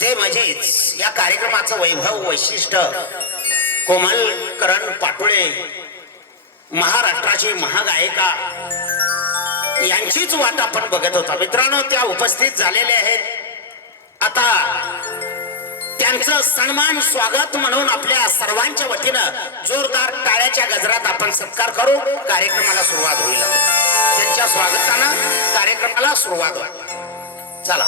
ते म्हणजेच या कार्यक्रमाचं वैभव वैशिष्ट्य कोमलकरण पाटोळे महाराष्ट्राची महागायिका यांचीच वाट आपण बघत होता। मित्रांनो, त्या उपस्थित झालेले आहेत। आता त्यांचं सन्मान स्वागत म्हणून आपल्या सर्वांच्या वतीनं जोरदार टाळ्याच्या गजरात आपण सत्कार करू। कार्यक्रमाला सुरुवात होईल। त्यांच्या स्वागतानं कार्यक्रमाला सुरुवात होईल। चला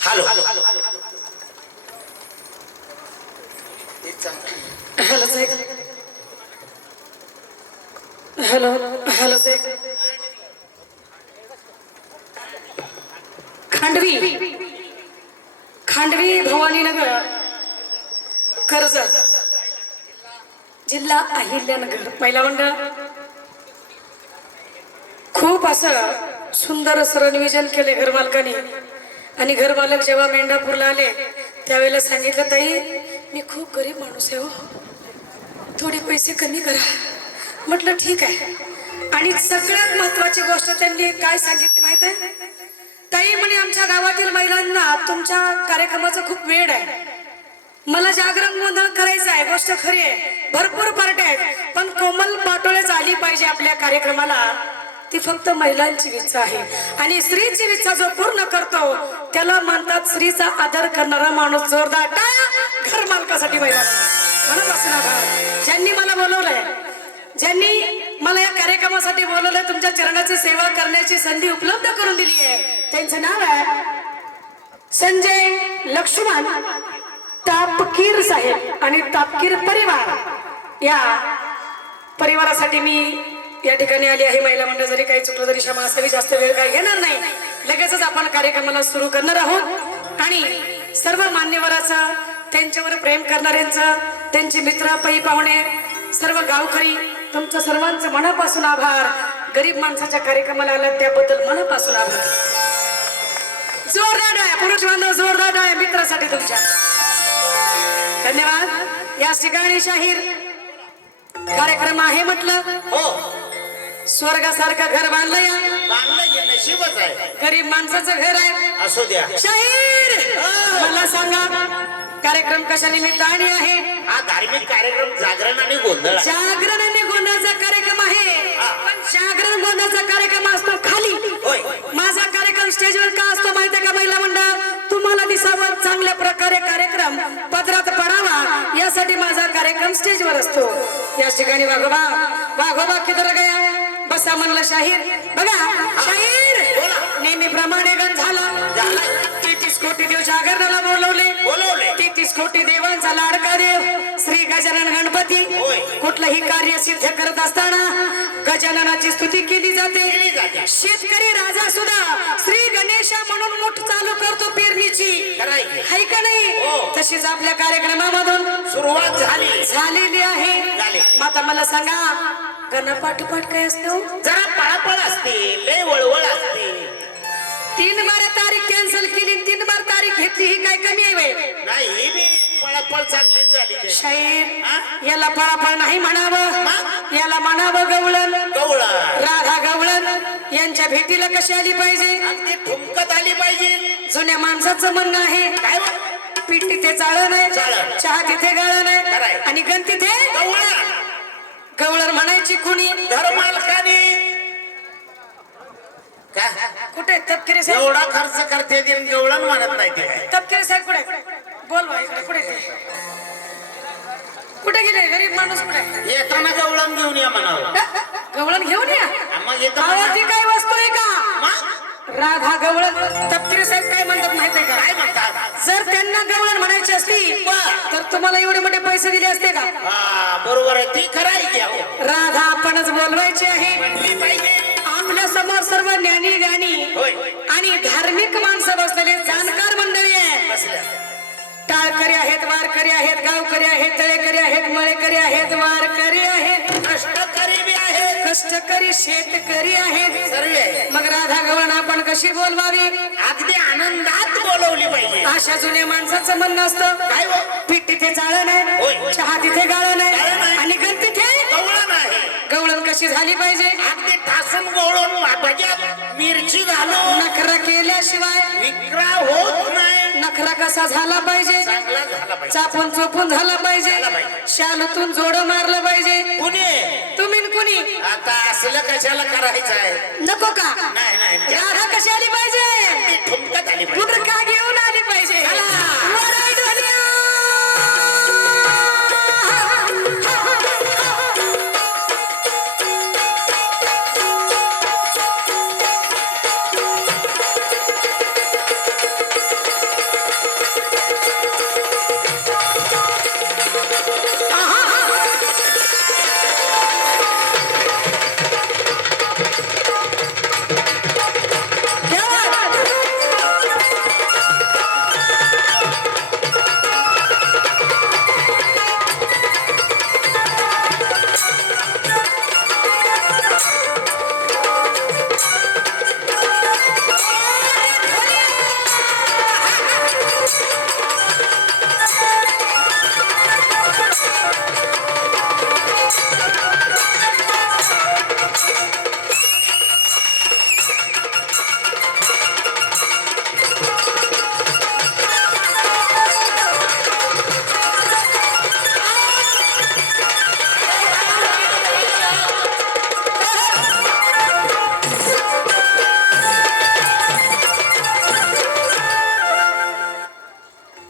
हॅलो हेलो साहेब, हेलो हेलो साहेब। खांडवी भवानीनगर कर्जत जिल्हा अहिल्यानगर महिला मंडळ खूप असं सुंदर असं नियोजन केले घरमालकाने। आणि घरमालक जेव्हा मेंढापूरला आले त्यावेळेला सांगितलं, ताई मी खूप गरीब माणूस आहे हो, थोडे पैसे कमी करा। म्हटलं ठीक आहे। आणि सगळ्यात महत्वाची गोष्ट त्यांनी काय सांगितली माहित आहे? ताई म्हणे आमच्या गावातील महिलांना तुमच्या कार्यक्रमाचं खूप वेळ आहे, मला जागरण गोंधळ करायचा आहे। गोष्ट खरी आहे, भरपूर पार्ट्या आहेत, पण कोमल पाटोळेच आली पाहिजे आपल्या कार्यक्रमाला। ती फक्त महिलांची इच्छा आहे आणि स्त्रीची इच्छा जो पूर्ण करतो त्याला म्हणतात स्त्रीचा आदर करणारा माणूस। जोरदार टाळ्या घर मालकासाठी महिला मनापासून आभार। ज्यांनी मला बोलवलंय, ज्यांनी मला या कार्यक्रमासाठी बोलवलंय, तुमच्या चरणाची सेवा करण्याची संधी उपलब्ध करून दिली आहे, त्यांचं नाव आहे संजय लक्ष्मण तापकीर साहेब आणि तापकीर परिवार। या परिवारासाठी मी या ठिकाणी आली आहे। महिला मंडळ जरी काही चुकलं तरी क्षमा असावी, जास्त वेळ काही घेणार नाही। लगेचच आपण कार्यक्रमाला सुरू करणार आहोत। आणि सर्व मान्यवराचं, त्यांच्यावर प्रेम करणाऱ्यांचं, त्यांचे मित्र पै पाहुणे, सर्व गावकरी, तुमचं सर्वांचं मनापासून आभार। गरीब माणसाच्या कार्यक्रमाला आलात त्याबद्दल मनापासून आभार। जोरदार आहे पुरुष बांधव, जोरदार आहे मित्रासाठी तुमच्या। धन्यवाद। या ठिकाणी शाहीर कार्यक्रम आहे म्हटलं, हो स्वर्गासारखं घर बांधलंय, बांधलं नशीबच आहे, गरीब माणसाचं घर आहे। असू द्या। शाहीर मला सांगा कार्यक्रम कशा निमित्ताने आहे? हा धार्मिक कार्यक्रम जागरण आणि गोंधळ। जागरण आणि गोंधळाचा कार्यक्रम आहे, पण जागरण गोंधळाचा कार्यक्रम असतो खाली। होय, माझा कार्यक्रम स्टेजवर का असतो माहिती का महिला मंडळ? तुम्हाला दिसावं, चांगल्या प्रकारे कार्यक्रम पदरात पडावा यासाठी माझा कार्यक्रम स्टेजवर असतो। या ठिकाणी वाघोबा वाघोबा किधर गया बसा म्हणलं शाहीर। बघा शाहीर नेहमीप्रमाणे गण झाला, 33 कोटी देव जागरणाला बोलवले, 33 कोटी देवांचा लाडका देव श्री गजानन गणपती। कुठलंही कार्य सिद्ध करत असताना गजाननाची स्तुती केली जाते। शेतकरी राजा सुद्धा श्री गणेशा म्हणून मुठ चालू करतो पेरणीची, हाय का नाही? तशीच आपल्या कार्यक्रमामधून सुरुवात झालेली आहे। आता मला सांगा गणपाठोपाठ काय असतो? जरा पळापळ असते, लय वळवळ असते। 3 बार तारीख कॅन्सल केली, 3 बार तारीख घेतली, ही काय कमी आहे? नाही, ही बी पळापळ चांगलीच झाली। शाहीर याला पळापळ नाही म्हणावं, याला म्हणावं गवळण। राधा गवळण यांच्या भेटीला कशी आली पाहिजे? अगदी ठुमकत आली पाहिजे। जुन्या माणसाचं म्हणणं आहे काय पीठ तिथे चाळ नाही, चहा तिथे गाळ नाही, आणि गण तिथे गवळण म्हणायची कुणी? घरमालकाने कुठे तपकिरे साहेब? एवढा खर्च करते गवळण म्हणत नाही ते। तपकिरे साहेब कुठे? बोलवा इकडे। कुठे ते? कुठे गेले? गरीब माणूस कुठे? येताना गवळण घेऊन या म्हणावं। गवळण घेऊन या? मग येताना ती काय वस्तू आहे का? राधा गवळण। तपकिरे साहेब काय म्हणतात माहितीये का? काय म्हणतात? जर त्यांना गवळण म्हणायची असती तर तुम्हाला एवढे मोठे पैसे दिले असते का? बरोबर आहे, ती खरं आहे की राधा आपणच बोलवायची आहे। म्हणली पाहिजे। आपल्या समोर सर्व ज्ञानी गाणी आणि धार्मिक माणसं बसलेले जाणकार मंडळी आहे। टाळकरी आहेत, वारकरी आहेत, गावकरी आहेत, तळेकरी आहेत, मळेकरी आहेत, वारकरी आहेत, कष्टकरी बी आहेत, कष्टकरी शेतकरी आहेत, सर्व आहे। मग राधा गवळण आपण कशी बोलवावी? अगदी आनंदात बोलवली पाहिजे। अशा जुन्या माणसाचं म्हणणं असतं काय पीठ तिथे चाळ नाही, चहा तिथे गाळ नाही, आणि गण तिथे गवळण आहे। गवळण कशी झाली पाहिजे? अगदी ठासून गवळण भजी केल्याशिवाय विक्रा होत नाही. नखरा कसा झाला पाहिजे, चांगला झाला पाहिजे. चापून चोपून झाला पाहिजे, झाला पाहिजे. शालूतून जोड मारलं पाहिजे. कुणी तुम्ही न कुणी आता असलं कशाला करायचं आहे? नको का? नाही नाही राधा कशी आली पाहिजे, ती ठुमकत आली पाहिजे. कुठं का घेऊन आली पाहिजे. वराई ढोलिया.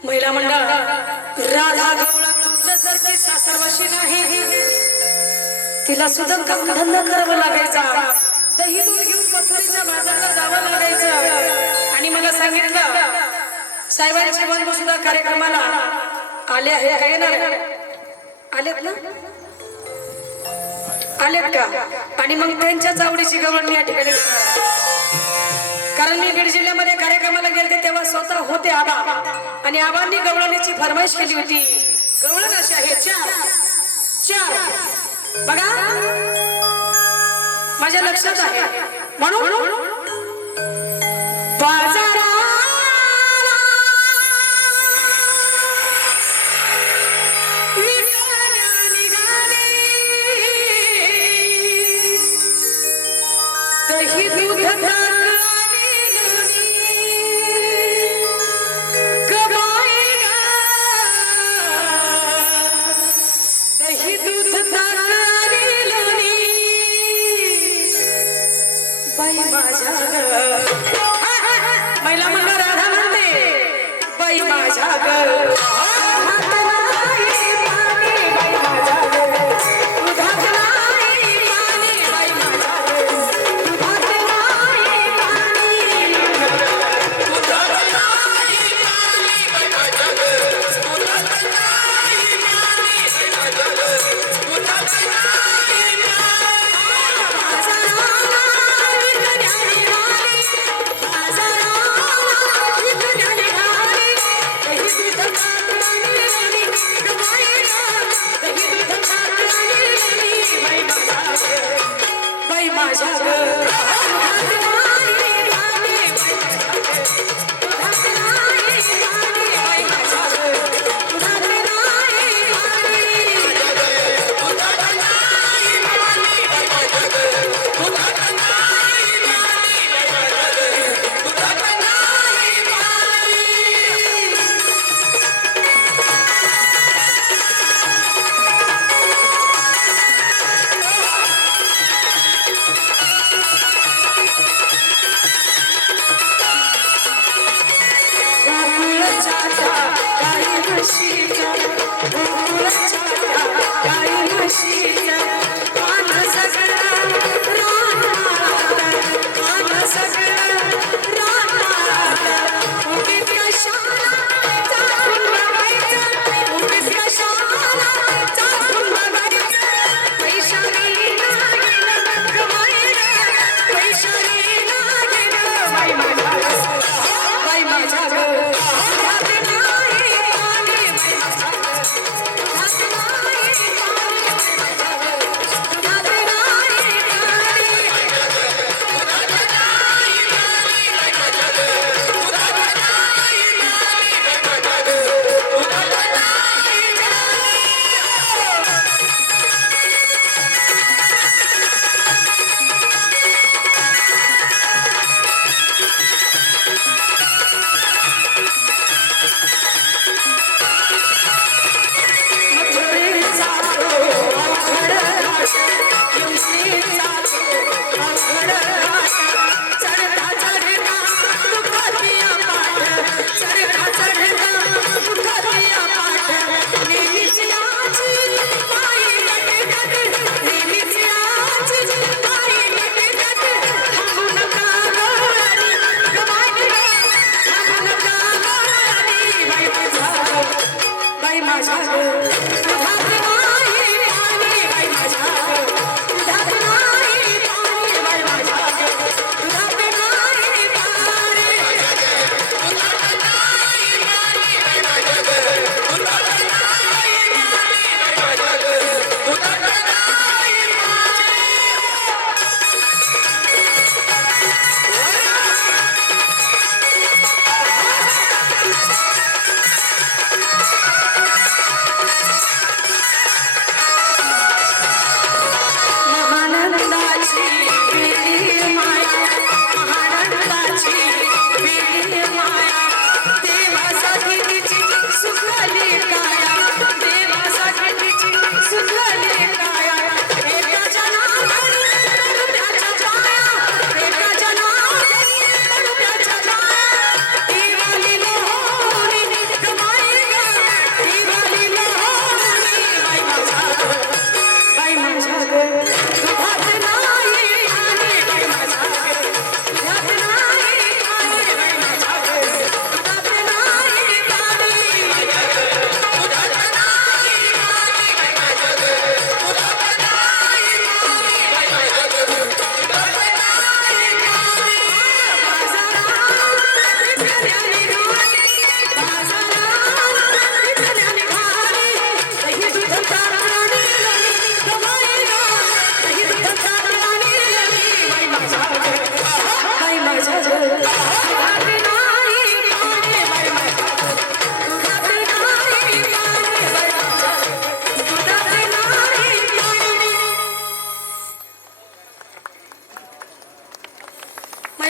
महिला मंडळ राधा गवळण तुमच्यासारखी सासरवाशी नाही. तिला सुद्धा कामधंदा करावा लागायचा, दही दूध घेऊन मथुरीच्या बाजाराला जावं लागायचं. आणि मला सांगितलं साहेबांचे बंधू सुद्धा कार्यक्रमाला आले आहे. काय येणार आलेत ना, आलेत का? आणि मग त्यांच्याच आवडीची गवळणी या ठिकाणी, कारण मी बीड जिल्ह्यामध्ये कार्यक्रमाला गेले तेव्हा स्वतः होते आबा, आणि आबांनी गवळणीची फरमाईश केली होती. गवळण अशी आहे चार चार, बघा माझ्या लक्षात आहे. म्हणून बाजाराला विकण्या निघाले, दही दूध महिला मंडळ राधा म्हणते बाई माझ्या ग.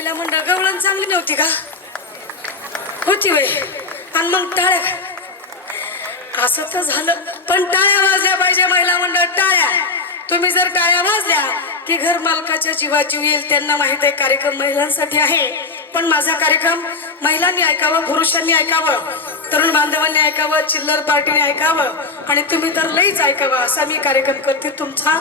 महिला मंडळ गवळण चांगली नव्हती का? होती वय. आणि मग टाळ्या, असं तर झालं. पण टाळ्या वाजल्या पाहिजे महिला मंडळ, टाळ्या. तुम्ही जर टाळ्या वाजल्या की घर मालकाच्या जीवात जीव येईल. त्यांना माहित आहे कार्यक्रम महिलांसाठी आहे, पण माझा कार्यक्रम महिलांनी ऐकावं, पुरुषांनी ऐकावं, तरुण बांधवांनी ऐकावं, चिल्लर पार्टीने ऐकावं, आणि तुम्ही तर लईच ऐकावं असा मी कार्यक्रम करते, तुमचा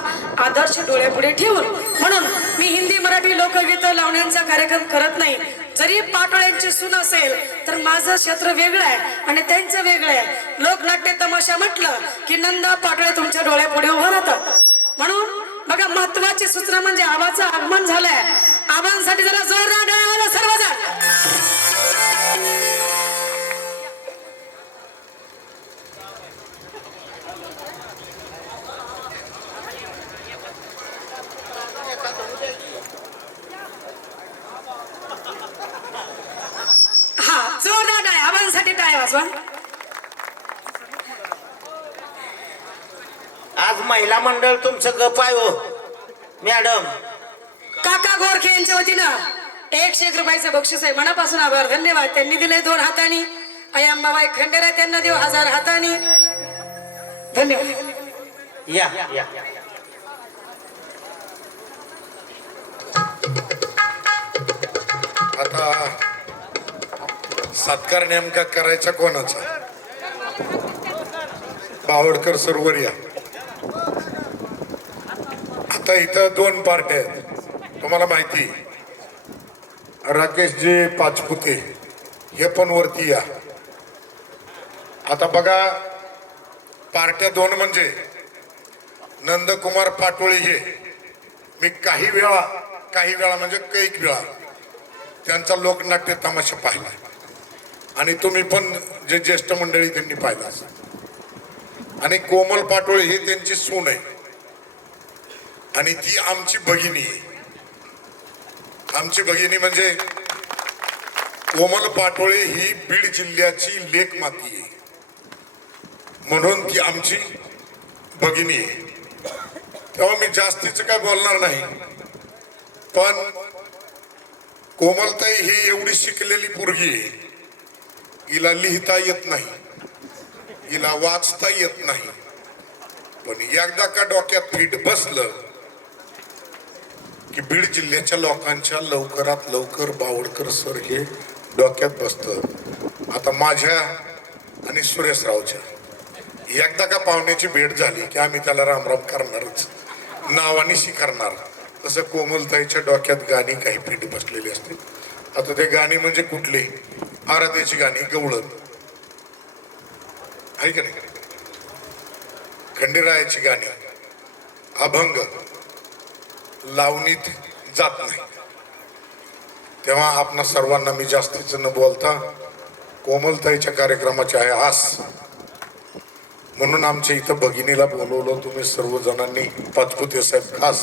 आदर्श डोळ्यापुढे ठेवून. म्हणून मी हिंदी मराठी लोकगीतं लावण्याचा कार्यक्रम करत नाही. जरी पाटोळ्यांची सून असेल तर माझं क्षेत्र वेगळं आहे आणि त्यांचं वेगळं आहे. लोकनाट्य तमाशा म्हटलं की नंदा पाटोळे तुमच्या डोळ्यापुढे उभं राहतात. म्हणून बघा, महत्वाची सूचना म्हणजे आवाजचं आगमन झालंय. आवाजासाठी जरा जोरदार टाळ्या वाजवा सर्वजण. हा, जोरदार टाळ्या, आवाजासाठी टाळ्या वाजवा. आज महिला मंडळ तुमचं गप आहे हो मॅडम. काका गोरखे यांच्या वतीनं 101 रुपयाचं बक्षीस आहे. मनापासून आभार, धन्यवाद. त्यांनी दिले 2 हातांनी. आई अंबाबाई खंडेराय त्यांना देऊ 1000 हातांनी. धन्यवाद. या या. आता सत्कार नेमका करायचा कोणाचा? बावडकर सरोवर या. आता इथं 2 पार्ट्या आहेत, तुम्हाला माहिती. राकेशजी पाचपुते हे पण वरती या. आता बघा, पार्ट्या 2 म्हणजे नंदकुमार पाटोळे हे मी काही वेळा म्हणजे कैक वेळा त्यांचा लोकनाट्य तमाशा पाहिला, आणि तुम्ही पण जे ज्येष्ठ मंडळी त्यांनी पाहिला असेल. आणि कोमल पाटोळे ही त्यांची सून आहे, आणि ती आमची भगिनी आहे. आमची भगिनी म्हणजे कोमल पाटोळे ही बीड जिल्ह्याची लेक माती आहे, म्हणून ती आमची भगिनी आहे. तेव्हा मी जास्तीचं काय बोलणार नाही. पण कोमलताई ही एवढी शिकलेली पोरगी आहे, हिला लिहिता येत नाही, हिला वाचता येत नाही. पण एकदा का डोक्यात फिट बसलं की बीड जिल्ह्याच्या लोकांच्या लवकरात लवकर बावडकर सर हे डोक्यात बसतं. आता माझ्या आणि सुरेशरावच्या एकदा का पाहुण्याची भेट झाली की आम्ही त्याला रामराम करणारच, नावानिशी करणार. तसं कोमलताईच्या डोक्यात गाणी काही फिट बसलेली असते. आता ते गाणी म्हणजे कुठली? आराध्याची गाणी, गवळण आहे का नाही, खंडेरायाची गाणी, अभंग लावणीत जात नाही. तेव्हा आपणा सर्वांना मी जास्तीचं न बोलता कोमलताईच्या कार्यक्रमाची आहे आस, म्हणून आमच्या इथं भगिनीला बोलवलं तुम्ही सर्वजणांनी, पाचपुते साहेब खास,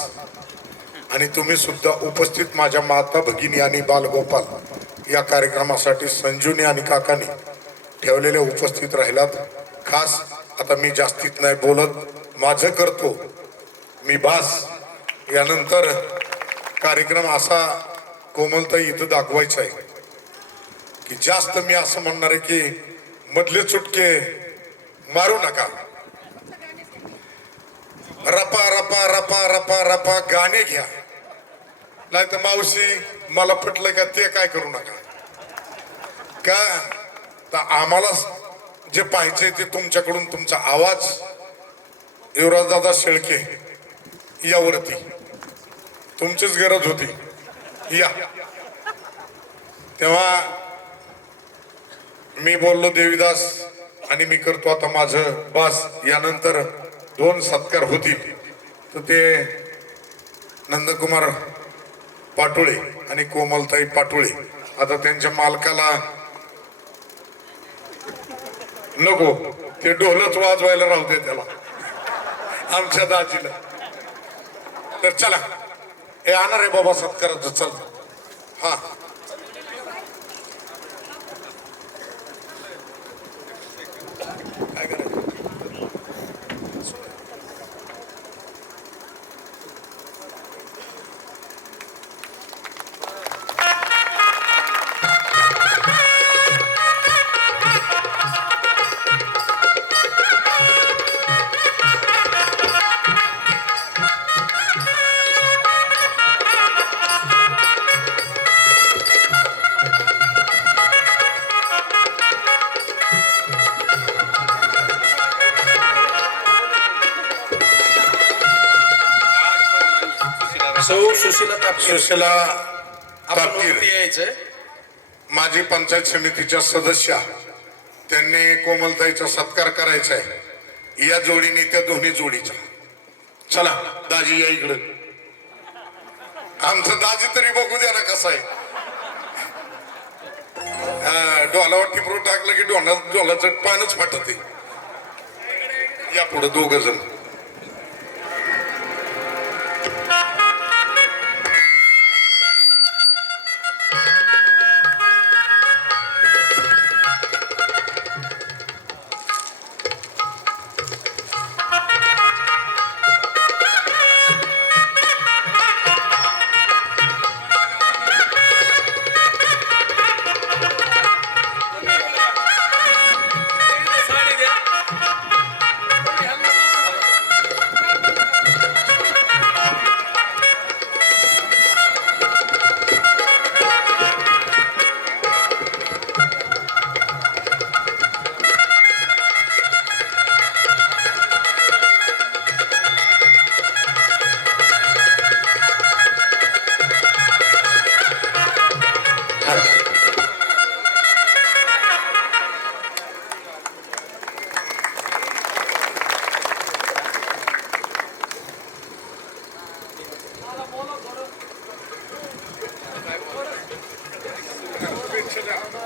आणि तुम्ही सुद्धा उपस्थित माझ्या माता भगिनी आणि बालगोपाल या कार्यक्रमासाठी संजूने आणि काकाने ठेवलेल्या उपस्थित राहिलात खास. आता मी जास्तीत नाही बोलत, माझं करतो मी बास. यानंतर कार्यक्रम असा कोमलताई इथं दाखवायचा आहे की जास्त मी असं म्हणणार आहे की मधले चुटके मारू नका. रपा रपा रपा रपा रपा गाणे घ्या, नाही तर मावशी मला पटलं का ते काय करू नका. का तर आम्हाला जे पाहिजे ते तुमच्याकडून तुमचा आवाज. युवराजदादा शेळके यावरती तुमचीच गरज होती या. तेव्हा मी बोललो देवीदास, आणि मी करतो आता माझं बास. यानंतर 2 सत्कार होतील, तर ते नंदकुमार पाटोळे आणि कोमलताई पाटोळे. आता त्यांच्या मालकाला नको, ते ढोलच वाजवायला राहू दे त्याला, आमच्या दाजीला. तर चला, हे आणणार आहे बाबा सत्काराचं. चल हा, काय करायचं? सुशीला तापकीर सुशीला आपण तापकीर वरती यायचंय. माजी पंचायत समितीच्या सदस्या, त्यांनी कोमलताईचा सत्कार करायचा आहे. या जोडीने त्या दोन्ही जोडीचा. चला दाजी या इकडं. आमचं दाजी तरी बघू द्या ना कसं आहे. डोलावर टिपरू टाकलं की डोलाचं पानच फाटत. या पुढे दोघ जण. साडी द्या.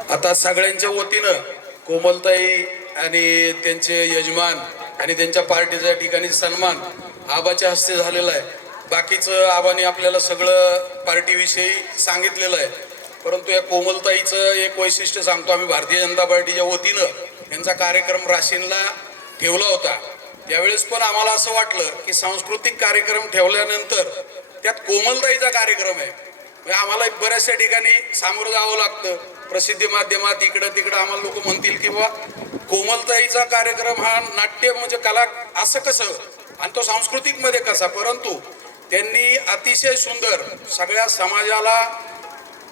आता सगळ्यांच्या वतीनं कोमलताई आणि त्यांचे यजमान आणि त्यांच्या पार्टीच्या ठिकाणी सन्मान आबाच्या हस्ते झालेला आहे. बाकीचं आबाने आपल्याला सगळं पार्टीविषयी सांगितलेलं आहे. परंतु या कोमलताईचं एक वैशिष्ट्य सांगतो. आम्ही भारतीय जनता पार्टीच्या वतीनं यांचा कार्यक्रम राशीनला ठेवला होता. त्यावेळेस पण आम्हाला असं वाटलं की सांस्कृतिक कार्यक्रम ठेवल्यानंतर त्यात कोमलताईचा कार्यक्रम आहे. आम्हाला बऱ्याचशा ठिकाणी सामोरं जावं लागतं. प्रसिद्धी माध्यमात इकडं तिकडं आम्हाला लोक म्हणतील की बा कोमलताईचा कार्यक्रम हा नाट्य म्हणजे कला असं कसं आणि तो सांस्कृतिक मध्ये कसा. परंतु त्यांनी अतिशय सुंदर सगळ्या समाजाला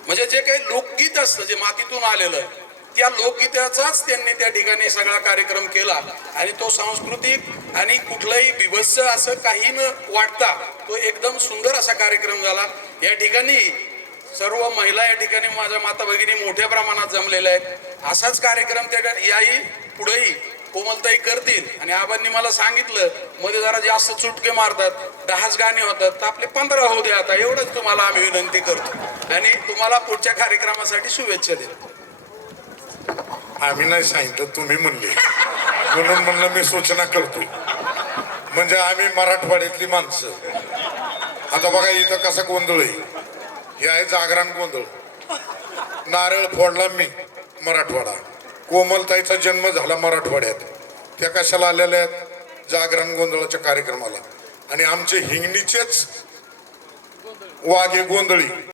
म्हणजे जे काही लोकगीत असतं जे मातीतून आलेलं आहे त्या लोकगीताचाच त्यांनी त्या ठिकाणी सगळा कार्यक्रम केला आणि तो सांस्कृतिक आणि कुठलंही बिभत्स असं काही न वाटता तो एकदम सुंदर असा कार्यक्रम झाला. या ठिकाणी सर्व महिला या ठिकाणी माझ्या माता भगिनी मोठ्या प्रमाणात जमलेल्या आहेत. असाच कार्यक्रम त्या याही पुढेही कोमलताई करतील. आणि आबांनी मला सांगितलं मध्ये जरा जास्त चुटके मारतात 10 गाणे होतात तर आपले 15 होऊ द्या. आता एवढंच तुम्हाला आम्ही विनंती करतो आणि तुम्हाला पुढच्या कार्यक्रमासाठी शुभेच्छा देतो. आम्ही नाही सांगितलं, तुम्ही म्हणले म्हणून म्हणलं मी सूचना करतो. म्हणजे आम्ही मराठवाड्यातली माणसं. आता बघा इथं कसा गोंधळ आहे. हे आहे जागरण गोंधळ. नारळ फोडला मी मराठवाडा. कोमलताईचा जन्म झाला मराठवाड्यात. त्या कशाला आलेल्या आहेत जागरण गोंधळाच्या कार्यक्रमाला. आणि आमचे हिंगणीचेच वाघे गोंधळी